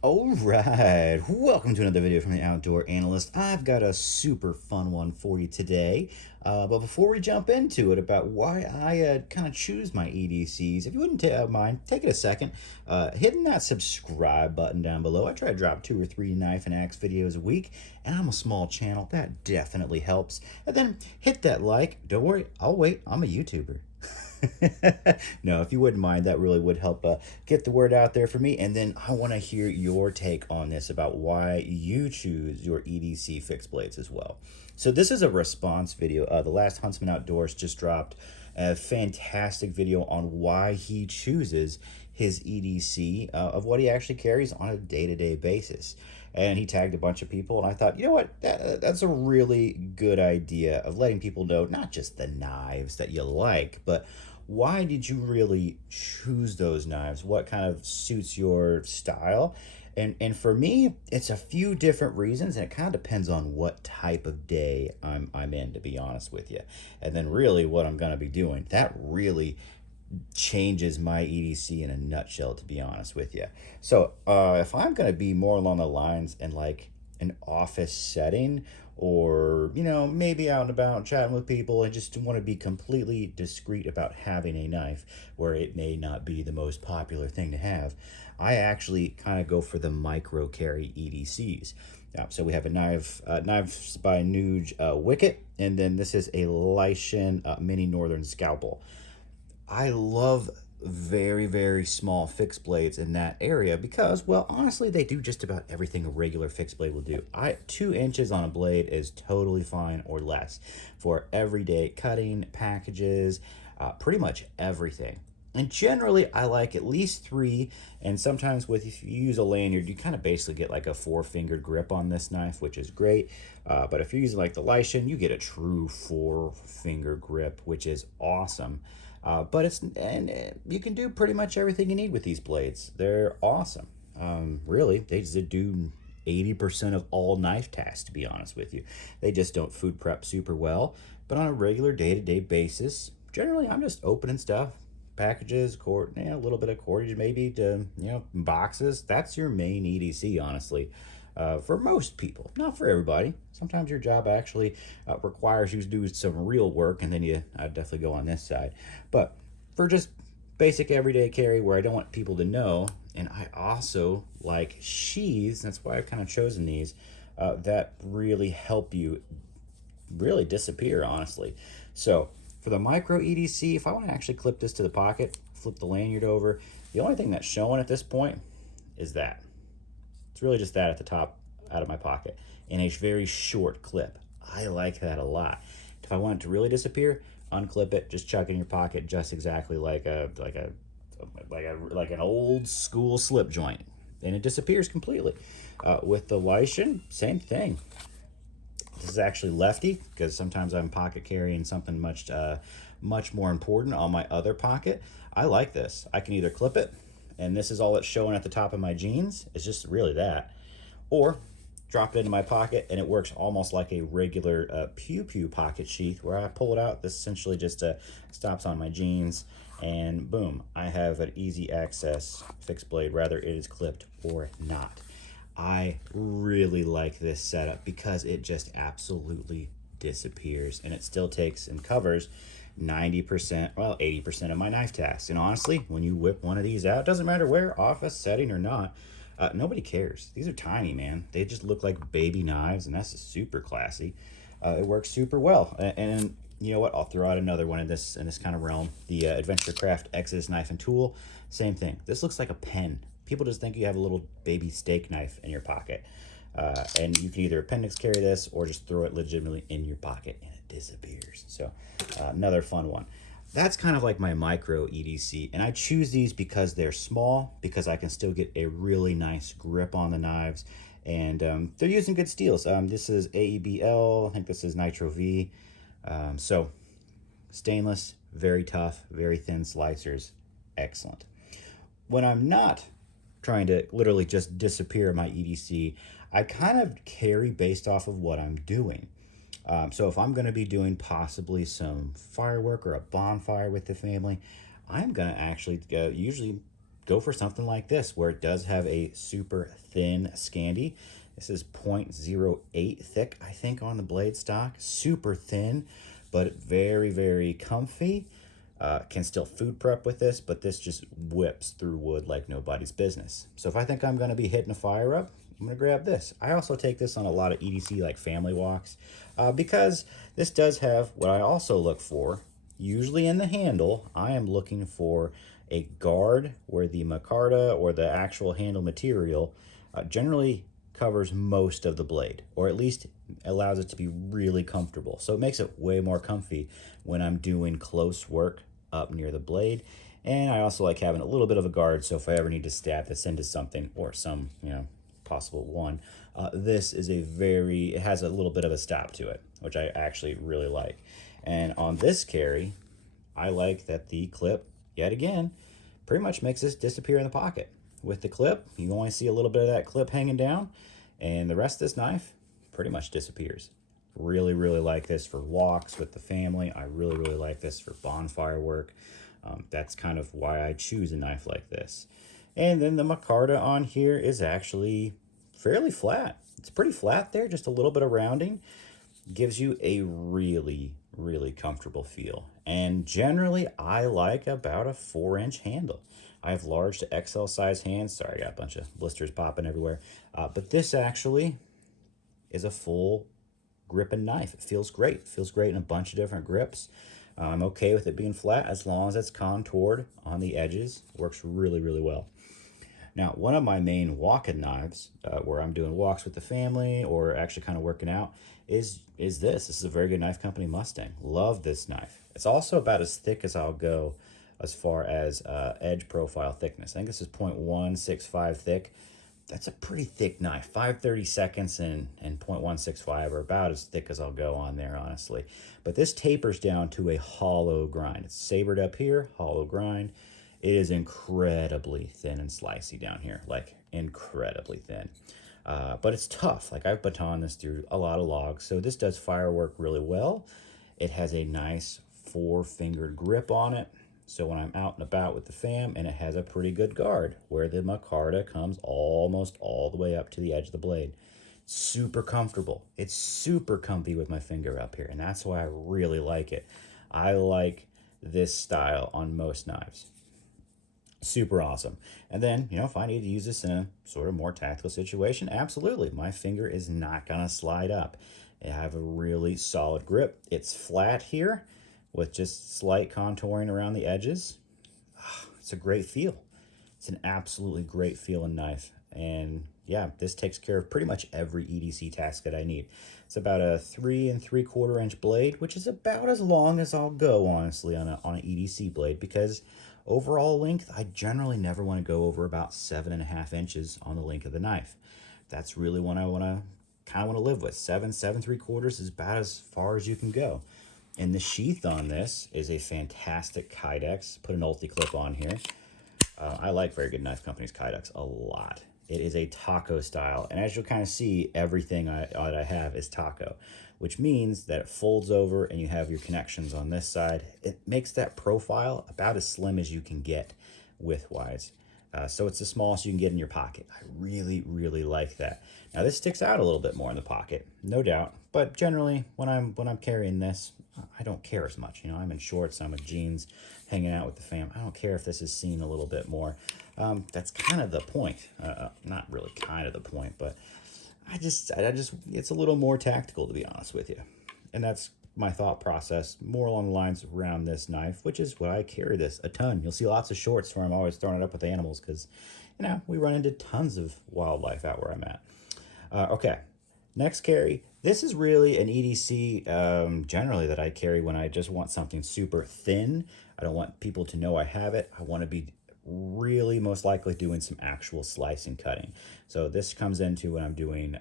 All right, welcome to another video from the Outdoor Analyst. I've got a super fun one for you today. But before we jump into it about why I kind of choose my EDCs, if you wouldn't mind, take it a second, hitting that subscribe button down below. I try to drop 2 or 3 knife and axe videos a week, and I'm a small channel. That definitely helps. And then hit that like. Don't worry, I'll wait. I'm a YouTuber. No, if you wouldn't mind, that really would help get the word out there for me. And then I want to hear your take on this about why you choose your EDC fixed blades as well. So this is a response video. The Last Huntsman Outdoors just dropped a fantastic video on why he chooses his EDC of what he actually carries on a day-to-day basis. And he tagged a bunch of people, and I thought, you know what, that's a really good idea of letting people know not just the knives that you like, but why did you really choose those knives? What kind of suits your style? And for me, it's a few different reasons, and it kind of depends on what type of day I'm in, to be honest with you. And then really what I'm going to be doing. That really changes my EDC in a nutshell, to be honest with you. So if I'm going to be more along the lines in like an office setting, or maybe out and about chatting with people and just want to be completely discreet about having a knife where it may not be the most popular thing to have, I actually kind of go for the micro carry EDCs. So we have a knives by Nuge Wicket, and then this is a Lycian mini northern scalpel. I love very, very small fixed blades in that area because, well, honestly, they do just about everything a regular fixed blade will do. 2 inches on a blade is totally fine or less for everyday cutting, packages, pretty much everything. And generally, I like at least 3, and sometimes if you use a lanyard, you kind of basically get like a 4-fingered grip on this knife, which is great. But if you're using like the Lycian, you get a true 4-finger grip, which is awesome. But you can do pretty much everything you need with these blades. They're awesome. Really, they just do 80% of all knife tasks, to be honest with you. They just don't food prep super well. But on a regular day-to-day basis, generally I'm just opening stuff, packages, a little bit of cordage maybe to, boxes. That's your main EDC, honestly. For most people, not for everybody. Sometimes your job actually requires you to do some real work, and then I'd definitely go on this side. But for just basic everyday carry where I don't want people to know, and I also like sheaths, that's why I've kind of chosen these, that really help you really disappear, honestly. So for the micro EDC, if I want to actually clip this to the pocket, flip the lanyard over, the only thing that's showing at this point is that. It's really just that at the top out of my pocket in a very short clip. I like that a lot. If I want it to really disappear, unclip it, just chuck it in your pocket, just exactly like an old school slip joint, and it disappears completely. With the Lycian, same thing. This is actually lefty because sometimes I'm pocket carrying something much more important on my other pocket. I like this. I can either clip it, and this is all it's showing at the top of my jeans. It's just really that. Or drop it into my pocket, and it works almost like a regular pew pew pocket sheath where I pull it out. This essentially just stops on my jeans, and boom, I have an easy access fixed blade, whether it is clipped or not. I really like this setup because it just absolutely disappears, and it still takes and covers 90%, well, 80% of my knife tasks. And honestly, when you whip one of these out, doesn't matter where, office setting or not, nobody cares. These are tiny, man. They just look like baby knives, and that's super classy. It works super well. And you know what? I'll throw out another one in this kind of realm. The Adventure Craft Exodus knife and tool. Same thing. This looks like a pen. People just think you have a little baby steak knife in your pocket. And you can either appendix carry this or just throw it legitimately in your pocket and it disappears. So another fun one. That's kind of like my micro EDC. And I choose these because they're small, because I can still get a really nice grip on the knives. And they're using good steels. This is AEBL. I think this is Nitro V. So stainless, very tough, very thin slicers. Excellent. When I'm not trying to literally just disappear my EDC, I kind of carry based off of what I'm doing. So if I'm going to be doing possibly some firework or a bonfire with the family, I'm going to actually usually go for something like this where it does have a super thin scandi. This is 0.08 thick, I think, on the blade stock. Super thin, but very, very comfy. Can still food prep with this, but this just whips through wood like nobody's business. So if I think I'm going to be hitting a fire up, I'm going to grab this. I also take this on a lot of EDC like family walks because this does have what I also look for. Usually in the handle, I am looking for a guard where the micarta or the actual handle material generally covers most of the blade, or at least allows it to be really comfortable. So it makes it way more comfy when I'm doing close work up near the blade. And I also like having a little bit of a guard, so if I ever need to stab this into something or some, possible one, this is it has a little bit of a stop to it, which I actually really like. And on this carry, I like that the clip, yet again, pretty much makes this disappear in the pocket. With the clip, you only see a little bit of that clip hanging down, and the rest of this knife pretty much disappears. Really, really like this for walks with the family. I really, really like this for bonfire work. That's kind of why I choose a knife like this. And then the micarta on here is actually fairly flat. It's pretty flat there, just a little bit of rounding. Gives you a really, really comfortable feel. And generally, I like about a 4-inch handle. I have large to XL size hands. Sorry, I got a bunch of blisters popping everywhere. But this actually is a full gripping knife. It feels great. It feels great in a bunch of different grips. I'm okay with it being flat as long as it's contoured on the edges. Works really, really well. Now, one of my main walking knives, where I'm doing walks with the family or actually kind of working out, is this. This is a very good knife company, Mustang. Love this knife. It's also about as thick as I'll go as far as edge profile thickness. I think this is 0.165 thick. That's a pretty thick knife. 5/32 and 0.165 are about as thick as I'll go on there, honestly. But this tapers down to a hollow grind. It's sabered up here, hollow grind. It is incredibly thin and slicey down here, like incredibly thin. But it's tough. Like I've batoned this through a lot of logs, so this does firework really well. It has a nice 4-fingered grip on it. So when I'm out and about with the fam, and it has a pretty good guard where the micarta comes almost all the way up to the edge of the blade. Super comfortable. It's super comfy with my finger up here, and that's why I really like it. I like this style on most knives. Super awesome. And then, if I need to use this in a sort of more tactical situation, absolutely. My finger is not going to slide up. I have a really solid grip. It's flat here with just slight contouring around the edges. It's a great feel. It's an absolutely great feeling knife. And yeah, this takes care of pretty much every EDC task that I need. It's about a 3 3/4 inch blade, which is about as long as I'll go, honestly, on an EDC blade, because overall length, I generally never want to go over about 7.5 inches on the length of the knife. That's really what I kind of want to live with. 7 3/4 is about as far as you can go. And the sheath on this is a fantastic Kydex. Put an ulti clip on here. I like Very Good Knife Company's Kydex a lot. It is a taco style, and as you'll kind of see, everything I have is taco, which means that it folds over and you have your connections on this side. It makes that profile about as slim as you can get width-wise. So it's the smallest you can get in your pocket. I really, really like that. Now this sticks out a little bit more in the pocket, no doubt, but generally when I'm carrying this, I don't care as much. I'm in shorts, I'm in jeans, hanging out with the fam. I don't care if this is seen a little bit more. That's kind of the point. Not really kind of the point, but I just it's a little more tactical, to be honest with you. And that's my thought process more along the lines around this knife, which is why I carry this a ton. You'll see lots of shorts where I'm always throwing it up with animals because, we run into tons of wildlife out where I'm at. Okay, next carry. This is really an EDC generally that I carry when I just want something super thin. I don't want people to know I have it. I want to be really most likely doing some actual slicing cutting. So this comes into when I'm doing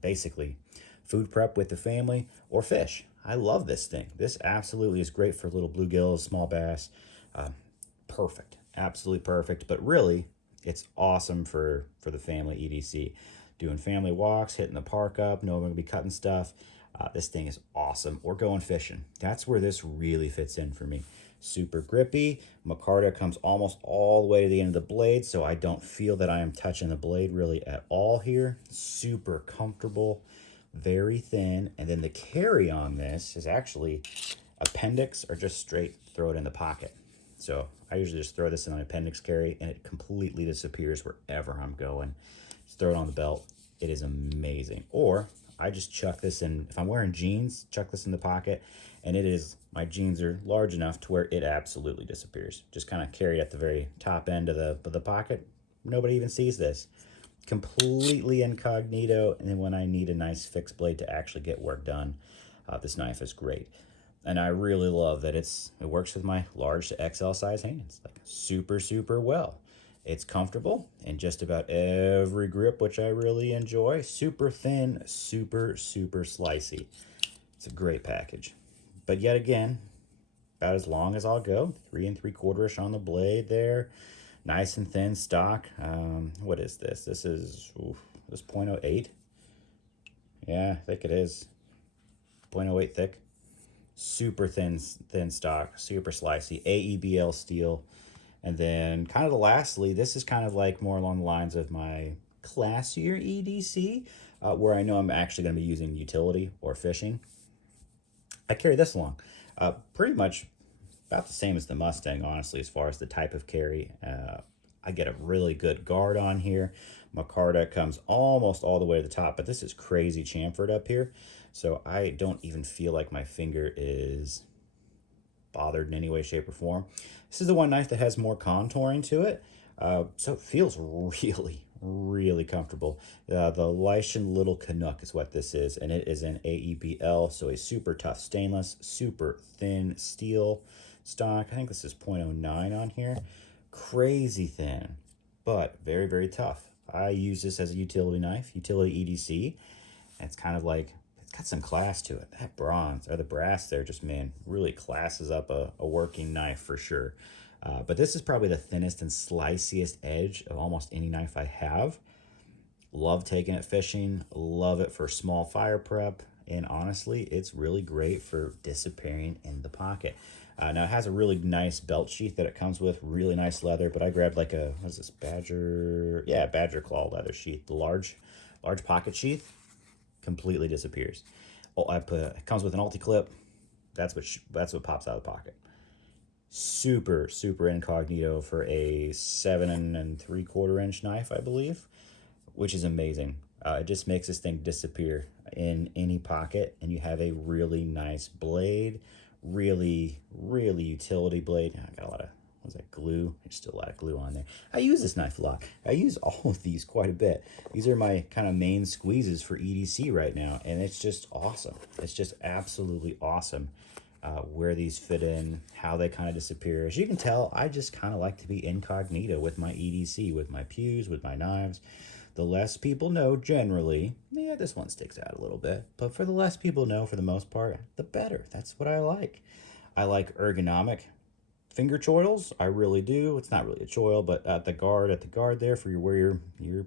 basically food prep with the family or fish. I love this thing. This absolutely is great for little bluegills, small bass. Perfect, absolutely perfect. But really, it's awesome for the family EDC. Doing family walks, hitting the park up, know I'm going to be cutting stuff. This thing is awesome. Or going fishing. That's where this really fits in for me. Super grippy. Micarta comes almost all the way to the end of the blade, so I don't feel that I am touching the blade really at all here. Super comfortable, very thin. And then the carry on this is actually appendix or just straight throw it in the pocket. So I usually just throw this in my appendix carry and it completely disappears wherever I'm going. Just throw it on the belt. It is amazing. Or I just chuck this in, if I'm wearing jeans, chuck this in the pocket, and it is, my jeans are large enough to where it absolutely disappears. Just kind of carry it at the very top end of the pocket. Nobody even sees this. Completely incognito, and then when I need a nice fixed blade to actually get work done, this knife is great. And I really love that it works with my large to XL size hands, like super, super well. It's comfortable in just about every grip, which I really enjoy. Super thin, super, super slicey. It's a great package. But yet again, about as long as I'll go. 3 3/4-ish on the blade there. Nice and thin stock. What is this? This is, this 0.08. Yeah, I think it is. 0.08 thick. Super thin stock, super slicey, AEBL steel. And then kind of lastly, this is kind of like more along the lines of my classier EDC, where I know I'm actually going to be using utility or fishing. I carry this along. Pretty much about the same as the Mustang, honestly, as far as the type of carry. I get a really good guard on here. Micarta comes almost all the way to the top, but this is crazy chamfered up here. So I don't even feel like my finger is bothered in any way, shape, or form. This is the one knife that has more contouring to it. So it feels really, really comfortable. The Lycian Little Canuck is what this is, and it is an AEBL, so a super tough stainless, super thin steel stock. I think this is 0.09 on here. Crazy thin, but very, very tough. I use this as a utility knife, utility EDC. And it's kind of like, it's got some class to it. That bronze, or the brass there, just, man, really classes up a working knife for sure. But this is probably the thinnest and sliciest edge of almost any knife I have. Love taking it fishing, love it for small fire prep, and honestly, it's really great for disappearing in the pocket. Now, it has a really nice belt sheath that it comes with, really nice leather, but I grabbed like a, what is this, Badger? Yeah, Badger Claw leather sheath. The large pocket sheath completely disappears. Oh, it comes with an ulti-clip. That's what pops out of the pocket. Super, super incognito for a 7 3/4 inch knife, I believe, which is amazing. It just makes this thing disappear in any pocket, and you have a really nice blade. Really, really utility blade. I got a lot of, what is that, glue? There's still a lot of glue on there. I use this knife a lot. I use all of these quite a bit. These are my kind of main squeezes for EDC right now, and it's just awesome. It's just absolutely awesome where these fit in, how they kind of disappear. As you can tell, I just kind of like to be incognito with my EDC, with my pews, with my knives. The less people know, generally, yeah, this one sticks out a little bit, but for the less people know, for the most part, the better. That's what I like. I like ergonomic finger choils. I really do. It's not really a choil, but at the guard there for where your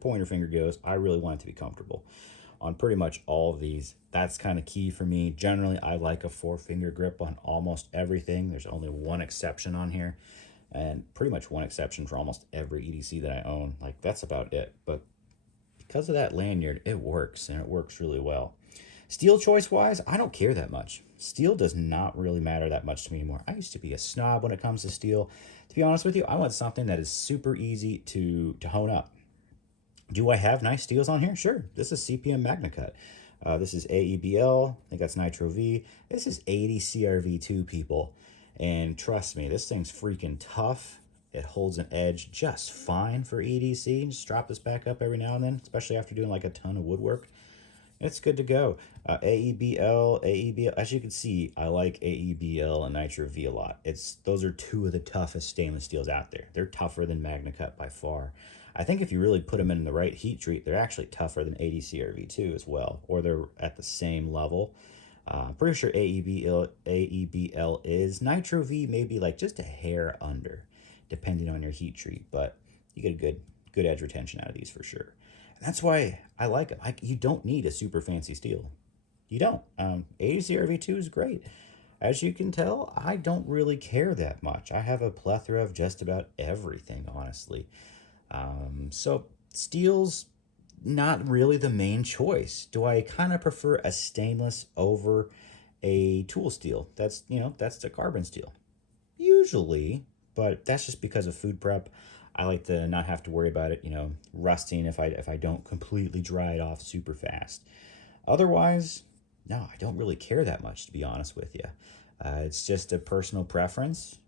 pointer finger goes, I really want it to be comfortable. On pretty much all of these, that's kind of key for me. Generally, I like a 4-finger grip on almost everything. There's only one exception on here, and pretty much one exception for almost every EDC that I own. Like, that's about it. But because of that lanyard, it works, and it works really well. Steel choice wise, I don't care that much. Steel does not really matter that much to me anymore. I used to be a snob when it comes to steel. To be honest with you, I want something that is super easy to hone up. Do I have nice steels on here? Sure. This is CPM Magnacut. This is AEBL. I think that's Nitro V. This is 80 CRV2, people. And trust me, this thing's freaking tough. It holds an edge just fine for EDC. Just drop this back up every now and then, especially after doing like a ton of woodwork. It's good to go. AEBL. As you can see, I like AEBL and Nitro V a lot. Those are two of the toughest stainless steels out there. They're tougher than Magnacut by far. I think if you really put them in the right heat treat, they're actually tougher than 80 CRV2 as well, or they're at the same level. Pretty sure AEBL is. Nitro V maybe like just a hair under, depending on your heat treat, but you get a good edge retention out of these for sure. And that's why I like them. You don't need a super fancy steel. You don't. EDC RV2 is great. As you can tell, I don't really care that much. I have a plethora of just about everything, honestly. So steel's not really the main choice. Do I kind of prefer a stainless over a tool steel? That's the carbon steel. Usually, but that's just because of food prep. I like to not have to worry about it, rusting if I don't completely dry it off super fast. Otherwise, no, I don't really care that much, to be honest with you. It's just a personal preference.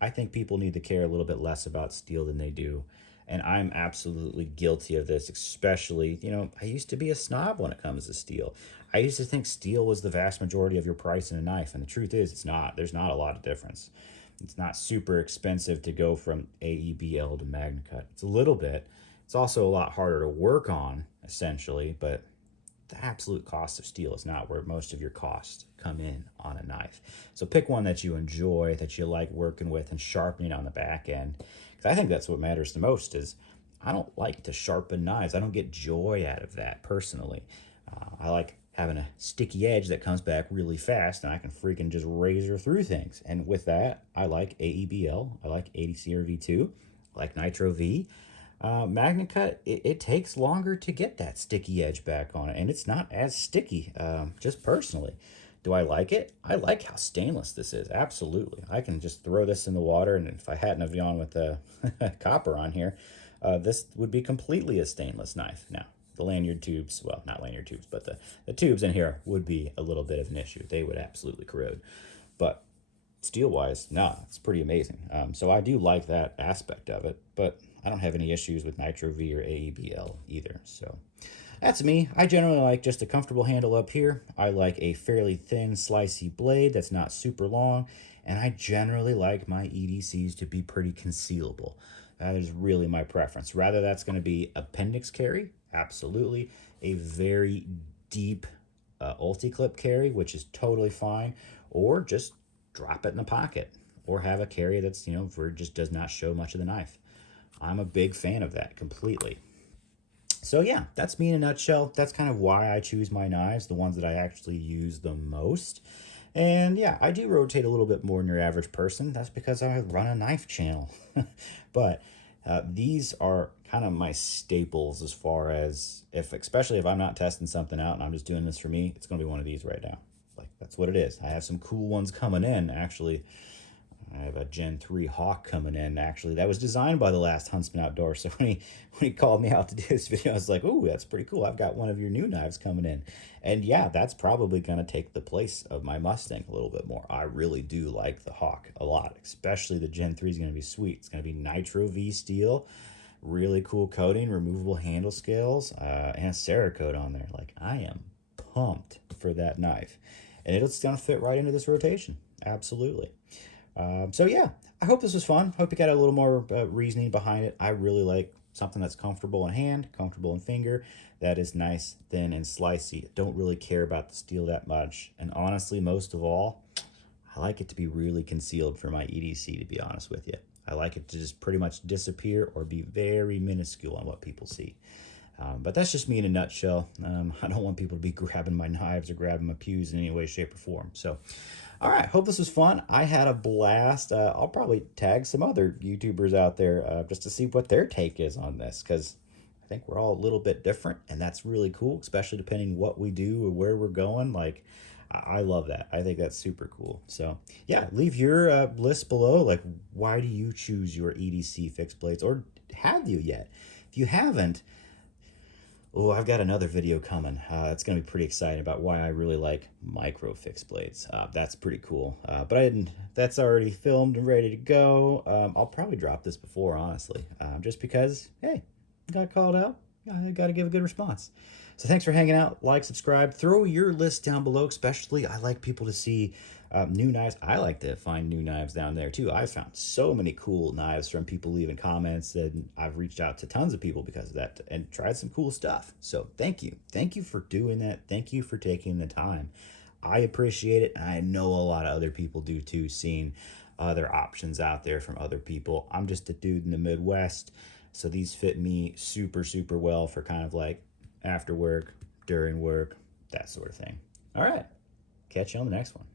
I think people need to care a little bit less about steel than they do. And I'm absolutely guilty of this, especially, I used to be a snob when it comes to steel. I used to think steel was the vast majority of your price in a knife, and the truth is it's not. There's not a lot of difference. It's not super expensive to go from AEBL to Magnacut. It's a little bit. It's also a lot harder to work on, essentially, but the absolute cost of steel is not where most of your costs come in on a knife. So pick one that you enjoy, that you like working with and sharpening on the back end. Because I think that's what matters the most is I don't like to sharpen knives. I don't get joy out of that personally. I like having a sticky edge that comes back really fast and I can freaking just razor through things. And with that, I like AEBL, I like EDC V2, I like Nitro V. Magnacut, it takes longer to get that sticky edge back on it, and it's not as sticky, just personally. Do I like it? I like how stainless this is, absolutely. I can just throw this in the water, and if I hadn't have gone with the copper on here, this would be completely a stainless knife. Now, the lanyard tubes, well, not lanyard tubes, but the tubes in here would be a little bit of an issue. They would absolutely corrode. But steel wise, no, it's pretty amazing. So I do like that aspect of it, but I don't have any issues with Nitro V or AEBL either. So that's me. I generally like just a comfortable handle up here. I like a fairly thin, slicey blade that's not super long, and I generally like my EDCs to be pretty concealable. That is really my preference. Rather that's going to be appendix carry, absolutely. A very deep ulti-clip carry, which is totally fine, or just drop it in the pocket, or have a carry that's, where it just does not show much of the knife. I'm a big fan of that completely. So yeah, that's me in a nutshell. That's kind of why I choose my knives, the ones that I actually use the most. And yeah, I do rotate a little bit more than your average person. That's because I run a knife channel. But these are kind of my staples as far as especially if I'm not testing something out and I'm just doing this for me, it's going to be one of these right now. Like, that's what it is. I have some cool ones coming in, actually. I have a Gen 3 Hawk coming in, actually. That was designed by the Last Huntsman Outdoors. So when he called me out to do this video, I was like, ooh, that's pretty cool. I've got one of your new knives coming in. And yeah, that's probably going to take the place of my Mustang a little bit more. I really do like the Hawk a lot, especially the Gen 3 is going to be sweet. It's going to be Nitro V steel, really cool coating, removable handle scales, and a Cerakote on there. Like, I am pumped for that knife. And it's going to fit right into this rotation. Absolutely. So yeah, I hope this was fun. Hope you got a little more reasoning behind it. I really like something that's comfortable in hand, comfortable in finger, that is nice, thin, and slicey. Don't really care about the steel that much. And honestly, most of all, I like it to be really concealed for my EDC, to be honest with you. I like it to just pretty much disappear or be very minuscule on what people see. But that's just me in a nutshell. I don't want people to be grabbing my knives or grabbing my pews in any way, shape, or form. So, all right, hope this was fun. I had a blast. I'll probably tag some other YouTubers out there just to see what their take is on this, because I think we're all a little bit different, and that's really cool, especially depending what we do or where we're going. Like, I love that. I think that's super cool. So, yeah, leave your list below. Like, why do you choose your EDC fixed blades, or have you yet? If you haven't, oh, I've got another video coming. It's going to be pretty exciting about why I really like micro fixed blades. That's pretty cool. But I didn't. That's already filmed and ready to go. I'll probably drop this before, honestly, just because, hey, got called out. I got to give a good response. So thanks for hanging out. Like, subscribe, throw your list down below. Especially, I like people to see new knives. I like to find new knives down there too. I've found so many cool knives from people leaving comments, and I've reached out to tons of people because of that and tried some cool stuff. So thank you for doing that. Thank you for taking the time. I appreciate it, and I know a lot of other people do too, seeing other options out there from other people. I'm just a dude in the Midwest, so these fit me super well for kind of like after work, during work, that sort of thing. All right. Catch you on the next one.